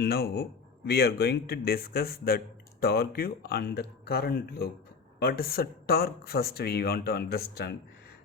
Now we are going to discuss the torque and the current loop. What is a torque? First we want to understand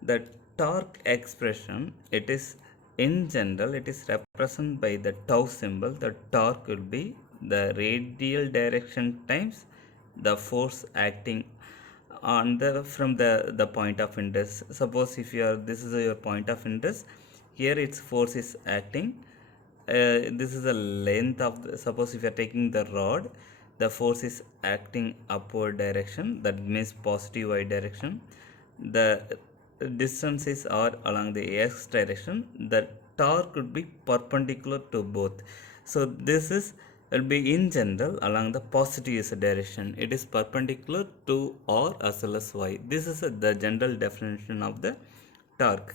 the torque expression. It is in general it is represented by the tau symbol. The torque will be the radial direction times the force acting on the from the point of interest. Suppose if you are this is your point of interest, here its force is acting. This is the length of suppose if you are taking the rod, the force is acting upward direction, that means positive y direction. The distances are along the x direction. The torque could be perpendicular to both. So this is will be in general along the positive z direction. It is perpendicular to r as well as y. This is the general definition of the torque.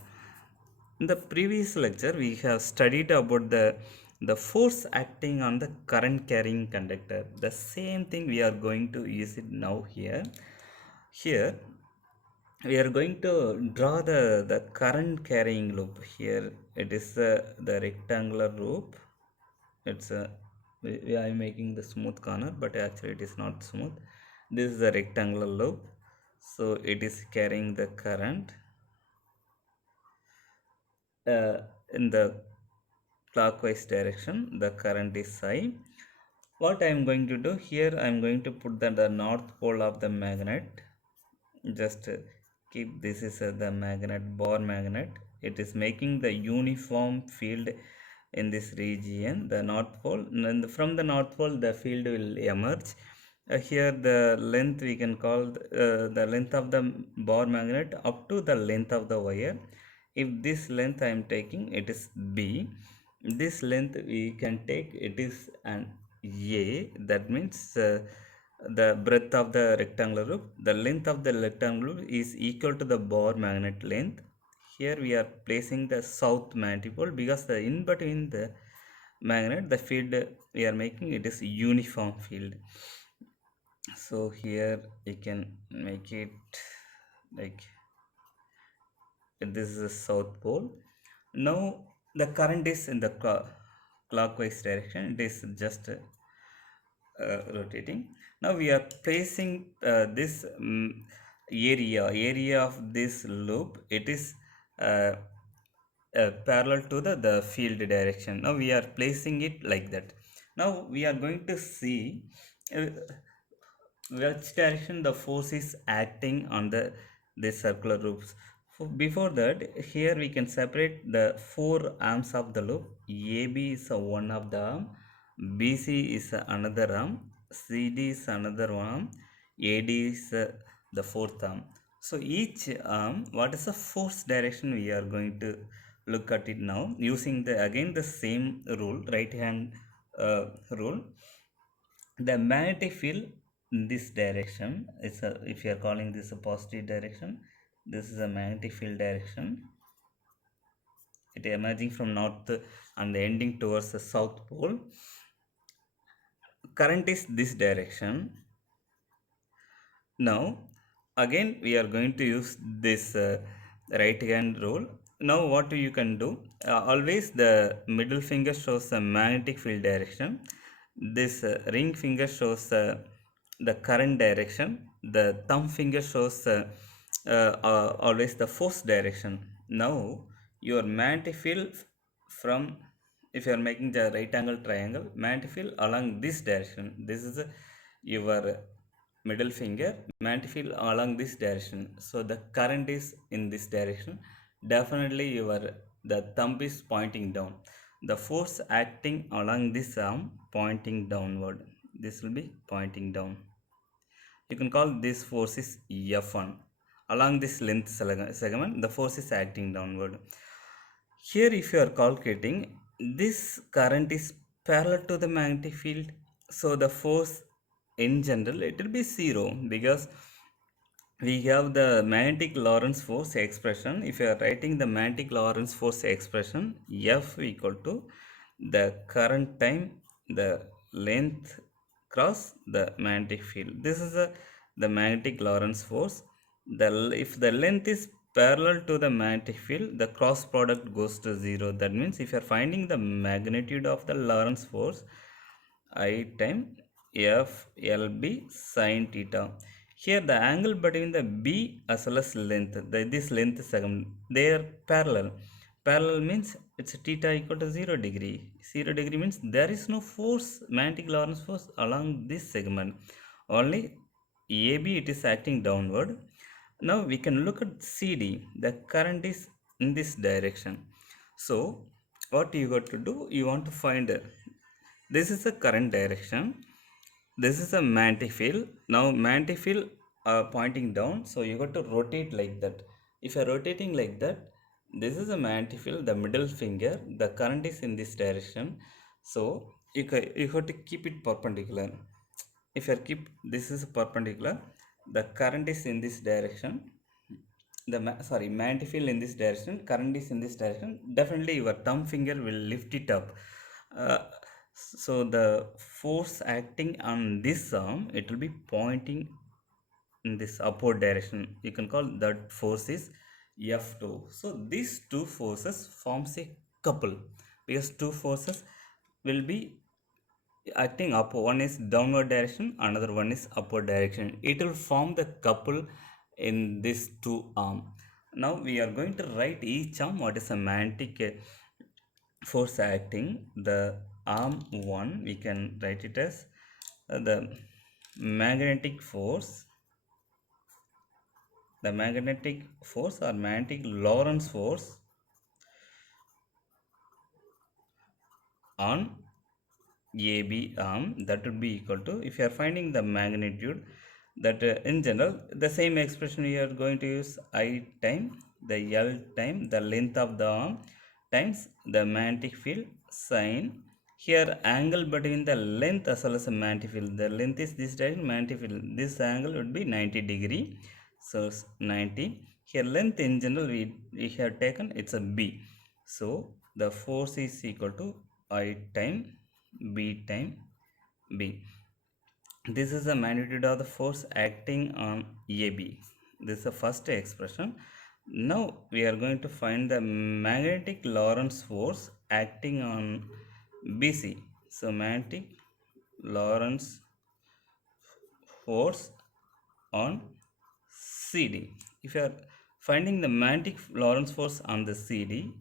In the previous lecture, we have studied about the force acting on the current carrying conductor. The same thing we are going to use it now here. Here, we are going to draw the current carrying loop. Here, it is the rectangular loop. It's a we are making the smooth corner, but actually it is not smooth. This is the rectangular loop. So it is carrying the current uh, in the clockwise direction. The current is I. What I am going to do here, I am going to put the north pole of the magnet. Just keep this is the magnet, bar magnet. It is making the uniform field in this region, the north pole, and from the north pole the field will emerge. Here the length we can call the length of the bar magnet up to the length of the wire. If this length I am taking, it is B. This length we can take, it is an A. That means the breadth of the rectangular loop, the length of the rectangular loop is equal to the bar magnet length. Here we are placing the south magnetic pole because the in between the magnet the field we are making, it is uniform field. So here we can make it like this is the south pole. Now the current is in the clockwise direction. It is just rotating. Now we are placing this area of this loop. It is uh, parallel to the field direction. Now we are placing it like that. Now we are going to see uh, which direction the force is acting on the circular loops. Before that, here we can separate the four arms of the loop. AB is one of the arm, BC is another arm, CD is another arm, AD is the fourth arm. So each arm, what is the force direction, we are going to look at it now using the again the same rule, right hand rule. The magnetic field in this direction is if you are calling this a positive direction, this is a magnetic field direction. It is emerging from north and ending towards the south pole. Current is this direction. Now again we are going to use this right hand rule. Now what you can do, always the middle finger shows the magnetic field direction. This ring finger shows the current direction. The thumb finger shows always the force direction. Now your magnetic field from, if you are making the right angle triangle, magnetic field along this direction, this is your middle finger, magnetic field along this direction. So the current is in this direction. Definitely your the thumb is pointing down. The force acting along this arm pointing downward. This will be pointing down. You can call this force is F1. Along this length segment, the force is acting downward. Here if you are calculating, this current is parallel to the magnetic field, so the force in general it will be zero because we have the magnetic Lorentz force expression. If you are writing the magnetic Lorentz force expression, F equal to the current time the length cross the magnetic field. This is the magnetic Lorentz force. If the length is parallel to the magnetic field, the cross product goes to zero. That means if you are finding the magnitude of the Lorentz force, I time FLB sine theta. Here the angle between the B as well as length, this length segment, they are parallel. Parallel means it's theta equal to 0 degree. 0 degree means there is no force, magnetic Lorentz force along this segment. Only AB it is acting downward. Now we can look at CD. The current is in this direction. So what you got to do? You want to find this is the current direction. This is a magnetic field. Now magnetic field pointing down. So you got to rotate like that. If you're rotating like that, this is a magnetic field. The middle finger. The current is in this direction. So you have to keep it perpendicular. If you keep this is perpendicular, the current is in this direction. The magnetic field in this direction, current is in this direction, definitely your thumb finger will lift it up. uh, so the force acting on this arm, it will be pointing in this upward direction. You can call that force is F2. So these two forces forms a couple, because two forces will be acting up. One is downward direction, another one is upward direction. It will form the couple in these two arm. Now we are going to write each arm what is a magnetic force acting. The arm 1 we can write it as the magnetic force, or magnetic Lorentz force on AB arm, that would be equal to, if you are finding the magnitude, that in general the same expression we are going to use, I time the L time the length of the arm times the magnetic field sine. Here angle between the length as well as the magnetic field, the length is this direction, magnetic field this angle would be 90 degree. So 90. Here length in general we have taken, it's a B. So the force is equal to I time B time B. This is the magnitude of the force acting on AB. This is the first expression. Now we are going to find the magnetic Lorentz force acting on BC. So magnetic Lorentz force on CD. If you are finding the magnetic Lorentz force on the CD,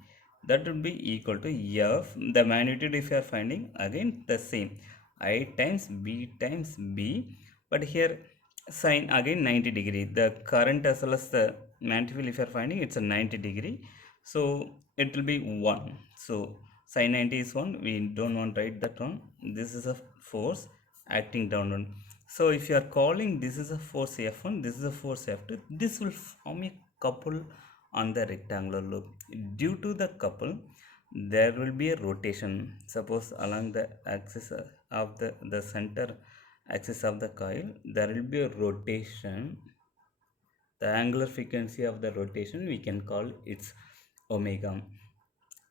that would be equal to F. The magnitude, if you are finding, again the same, I times B, but here sine again 90 degree. The current as well as the magnetic field, if you are finding, it's a 90 degree. So it will be 1. So sine 90 is 1. We don't want to write that one. This is a force acting downward. So if you are calling this is a force F1, this is a force F2, this will form a couple on the rectangular loop. Due to the couple, there will be a rotation. Suppose along the axis of the center axis of the coil, there will be a rotation. The angular frequency of the rotation, we can call its omega.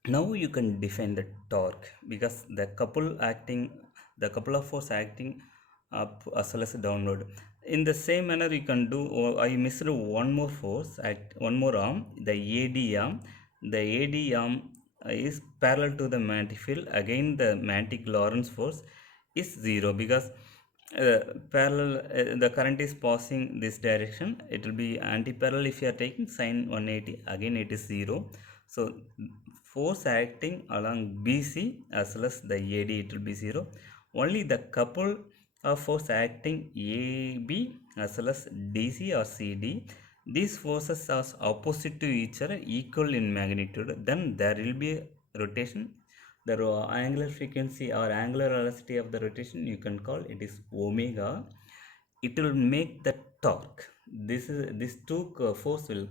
Now you can define the torque, because the couple of force acting up as well as downward. In the same manner you can do, I missed one more force, one more arm, the AD arm. The AD arm is parallel to the magnetic field. Again the magnetic Lorentz force is 0, because parallel the current is passing this direction. It will be anti-parallel. If you are taking sine 180, again it is 0. So force acting along BC as well as the AD, it will be 0. Only the couple of force acting AB as well as DC or CD, these forces are opposite to each other, equal in magnitude, then there will be a rotation. The angular frequency or angular velocity of the rotation, you can call it is omega. It will make the torque. This two force will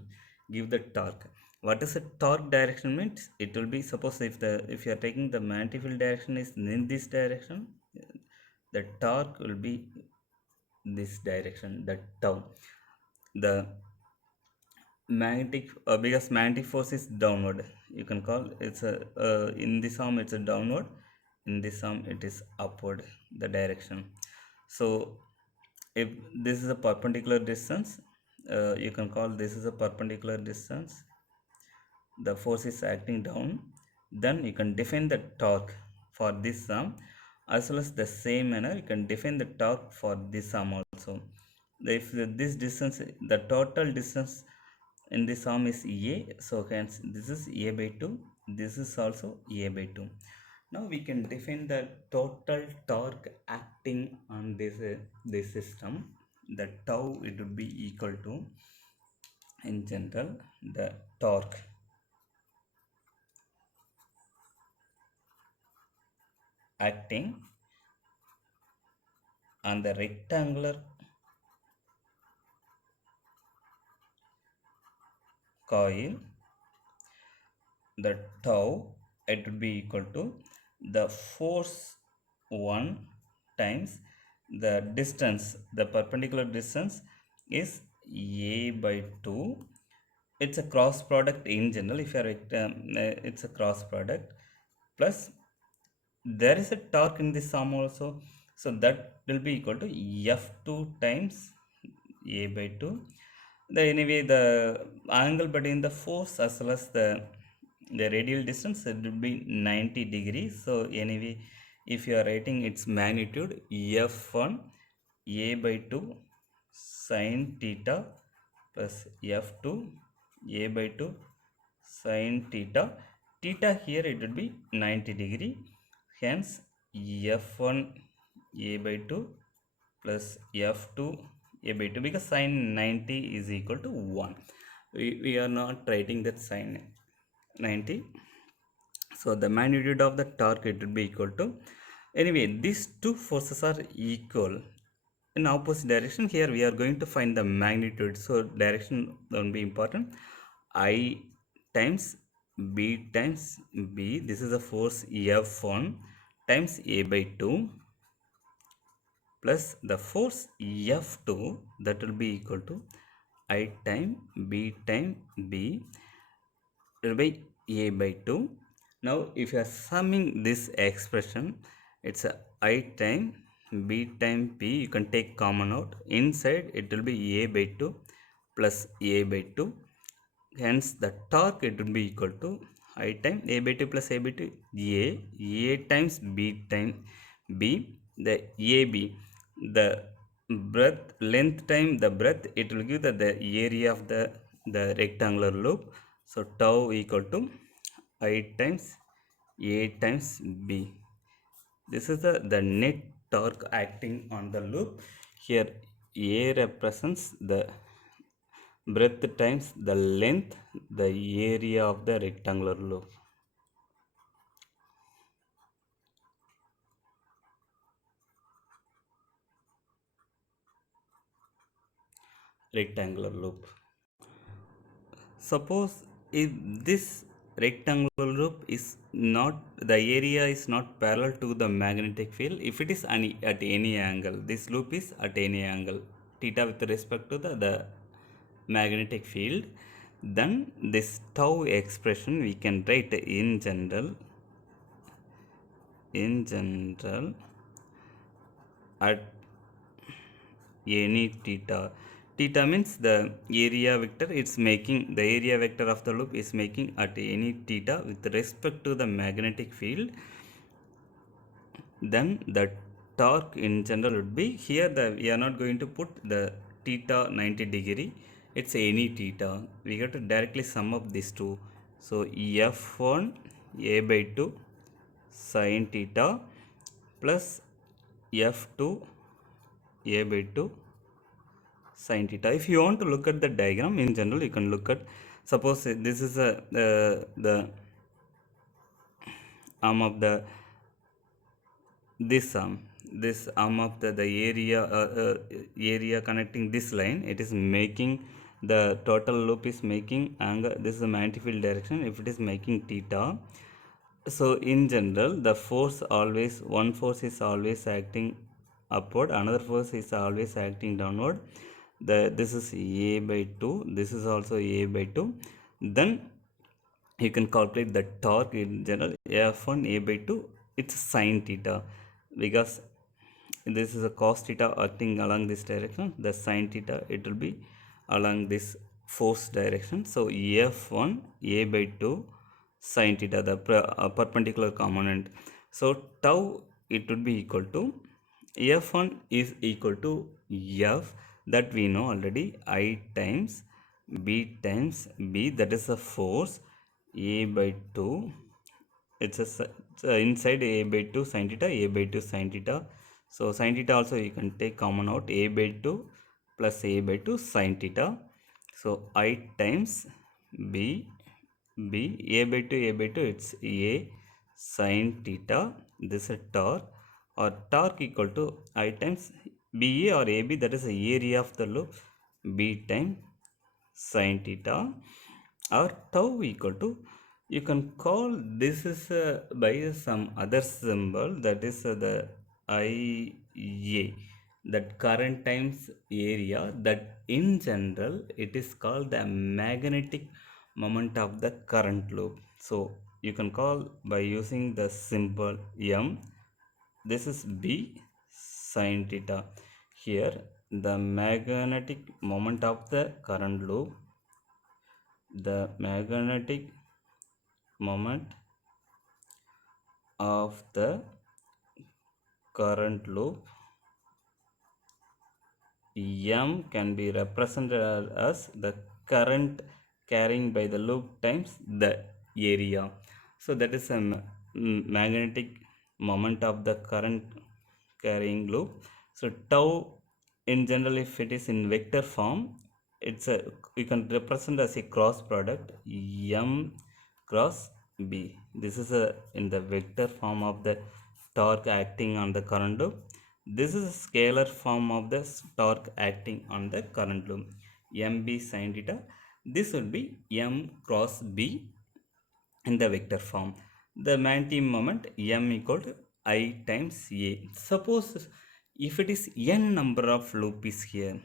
give the torque. What is the torque direction means? It will be, suppose if you are taking the magnetic field direction is in this direction, the torque will be this direction, the tau. The magnetic because magnetic force is downward, you can call it's a in this arm it's a downward, in this arm it is upward, the direction. So if this is a perpendicular distance, you can call this is a perpendicular distance, the force is acting down, then you can define the torque for this arm. as well as the same manner you can define the torque for this arm also. If this distance, the total distance in this arm is a, so hence this is a by 2, this is also a by 2. Now we can define the total torque acting on this system. The tau, it would be equal to, in general, the torque acting on the rectangular coil, the tau, it would be equal to the force 1 times the distance, the perpendicular distance is a by 2. It's a cross product in general. If you are it's a cross product, plus there is a torque in this arm also, so that will be equal to f2 times a by 2. The anyway, the angle between the force as well as the radial distance, it will be 90 degrees. So anyway, if you are writing its magnitude, f1 a by 2 sin theta plus f2 a by 2 sin theta. Theta here it would be 90 degree, hence f1 a by 2 plus f2 a by 2, because sin 90 is equal to 1. We are not writing that sin 90. So the magnitude of the torque, it will be equal to, anyway, these two forces are equal in opposite direction. Here we are going to find the magnitude, so direction will be important. I times b times b, this is the force f1 times a by 2 plus the force f2, that will be equal to I time b time b by a by 2. Now if you are summing this expression, it's a I time b time p, you can take common out. Inside it will be a by 2 plus a by 2, hence the torque, it will be equal to I time a by 2 plus a by 2, a times b time b, the ab, the breadth, length time the breadth, it will give the area of the rectangular loop. So tau equal to I times a times b. This is the net torque acting on the loop. Here a represents the breadth times the length, the area of the rectangular loop. Rectangular loop. Suppose if this rectangular loop is not, the area is not parallel to the magnetic field, if it is at any angle, this loop is at any angle theta with respect to the magnetic field, then this tau expression we can write in general at any theta. Theta means the area vector, it's making, the area vector of the loop is making at any theta with respect to the magnetic field. Then the torque in general would be, here we are not going to put the theta 90 degree, it's any theta. We have to directly sum up these two. So f1 a by 2 sin theta plus f2 a by 2 sin theta. If you want to look at the diagram in general, you can look at, suppose this is the arm of this arm of the area connecting this line, it is making, the total loop is making angle, this is the magnetic field direction, if it is making theta. So in general, the force always, one force is always acting upward, another force is always acting downward. This is a by 2, this is also a by 2. Then you can calculate the torque in general, f1 a by 2, it's sin theta, because this is a cos theta acting along this direction, the sin theta, it will be along this force direction. So f1 a by 2 sin theta, the perpendicular component. So tau it would be equal to F1 is equal to F, that we know already, I times B, that is a force, A by 2, it's inside A by 2 sin theta, A by 2 sin theta. So sin theta also you can take common out, A by 2 plus A by 2 sin theta. So I times B, A by 2, it's A sin theta. This is torque, or torque equal to I times BA or AB, that is the area of the loop, B times sin theta, or tau equal to, you can call this is by some other symbol, that is the IA, that current times area, that in general it is called the magnetic moment of the current loop. So you can call by using the symbol M. This is B sin theta. Here the magnetic moment of the current loop, the magnetic moment of the current loop, M can be represented as the current carrying by the loop times the area. So that is a magnetic moment of the current carrying loop. So tau in general, if it is in vector form, it's a, you can represent as a cross product M cross B. This is a in the vector form of the torque acting on the current loop. This is a scalar form of the torque acting on the current loop, MB sin theta. This will be M cross B in the vector form. The magnetic moment M equal to I times A. Suppose if it is n number of loop is here,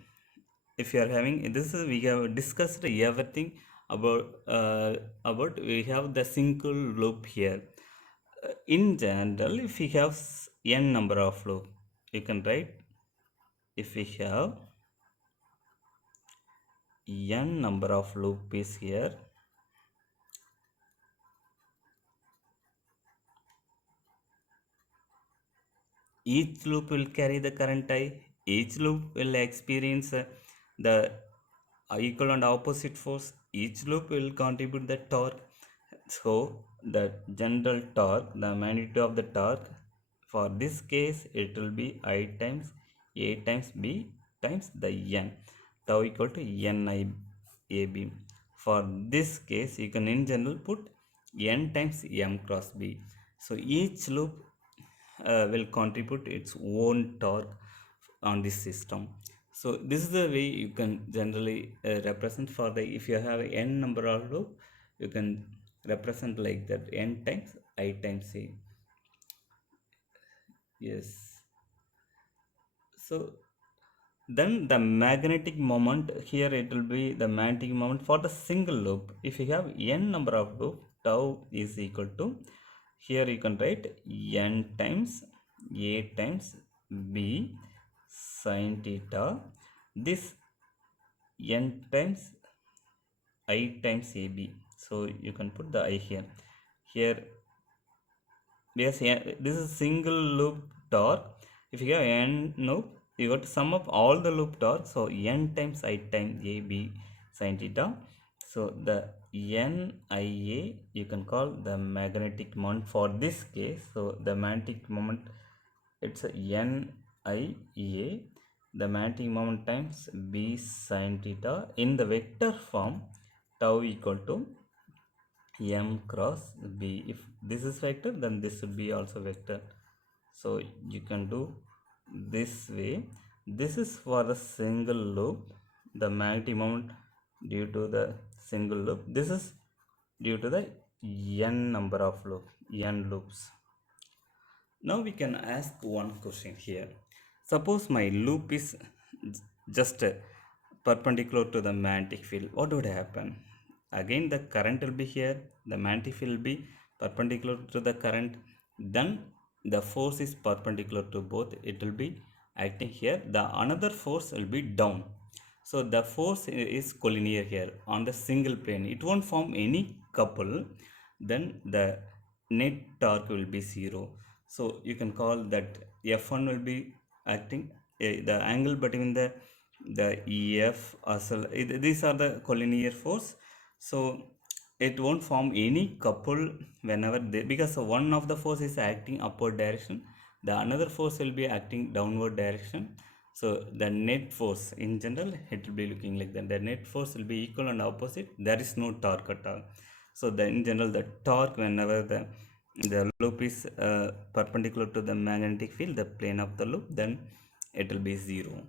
if you are having this is, we have discussed everything about we have the single loop here. In general, if we have n number of loop, you can write, if we have n number of loop is here, each loop will carry the current I, each loop will experience the equal and opposite force, each loop will contribute the torque. So the general torque, the magnitude of the torque, for this case it will be I times A times B times the n, tau equal to ni AB. For this case you can in general put n times m cross B. So each loop will contribute its own torque on this system. So this is the way you can generally represent for the, if you have n number of loop, you can represent like that, n times I times A. Yes. So then the magnetic moment here, it will be the magnetic moment for the single loop. If you have n number of loop, tau is equal to, here you can write n times A times B sin theta. This n times I times AB. So you can put the I here. Here, yes, this is single loop torque. If you have n loop, you got to sum up all the loop torque. So n times I times AB sin theta. So the NIA you can call the magnetic moment for this case. So the magnetic moment, it's a NIA, the magnetic moment times B sin theta in the vector form, tau equal to M cross B. If this is vector, then this should be also vector. So you can do this way. This is for the single loop, the magnetic moment due to the single loop. This is due to the n number of n loops. Now we can ask one question here. Suppose my loop is just perpendicular to the magnetic field. What would happen? Again the current will be here. The magnetic field will be perpendicular to the current. Then the force is perpendicular to both. It will be acting here. The another force will be down. So the force is collinear here on the single plane. It won't form any couple. Then the net torque will be 0. So you can call that F1 will be acting the angle between the EF as well. These are the collinear force. So it won't form any couple whenever they, because one of the force is acting upward direction, the another force will be acting downward direction. So the net force in general, it will be looking like that. The net force will be equal and opposite. There is no torque at all. So the, in general, the torque whenever the loop is perpendicular to the magnetic field, the plane of the loop, then it will be zero.